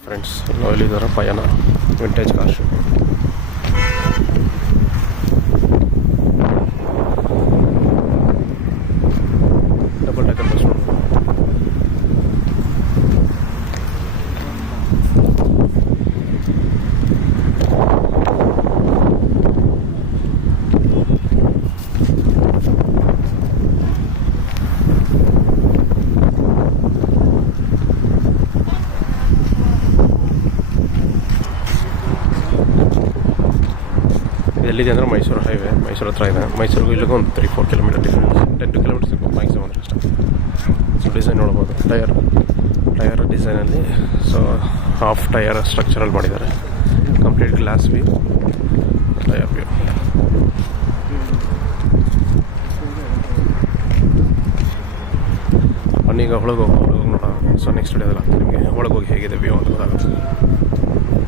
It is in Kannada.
ಫ್ರೆಂಡ್ಸ್, ನಾವು ಎಲ್ಲಿದ್ದಾರೆ ಪಯಣ vintage car show. Double decker bus ನೋಡ್ಬೋದು. ಎಲ್ಲಿದೆ ಅಂದರೆ ಮೈಸೂರು ಹೈವೇ, ಮೈಸೂರು ಹತ್ರ ಇದೆ. ಮೈಸೂರಿಗೂ ಇಲ್ಲಿಗೂ ಒಂದು 3-4 ಕಿಲೋಮೀಟರ್ ಡಿಫ್ರೆನ್ಸ್, 10 ಕಿಲೋಮೀಟರ್ಸ್ ಸಿಗ್ಬೋದು ಮ್ಯಾಕ್ಸಿಮಮ್ ಅಂದರೆ ಅಷ್ಟೇ. ಸೊ ಡಿಸೈನ್ ನೋಡ್ಬೋದು, ಟಯರ್ ಡಿಸೈನಲ್ಲಿ. ಸೊ ಹಾಫ್ ಟಯರ್ ಸ್ಟ್ರಕ್ಚರಲ್ಲಿ ಮಾಡಿದ್ದಾರೆ, complete glass view tyre view. ಬನ್ನೀಗ ಒಳಗೋಗಿ ನೋಡೋಣ. ಸೊ ನೆಕ್ಸ್ಟ್ ವಿಡಿಯೋದಲ್ಲಿ ನಿಮಗೆ ಒಳಗೋಗಿ ಹೇಗಿದೆ ವ್ಯೂ ಅಂತ ಗೊತ್ತಾಗುತ್ತೆ.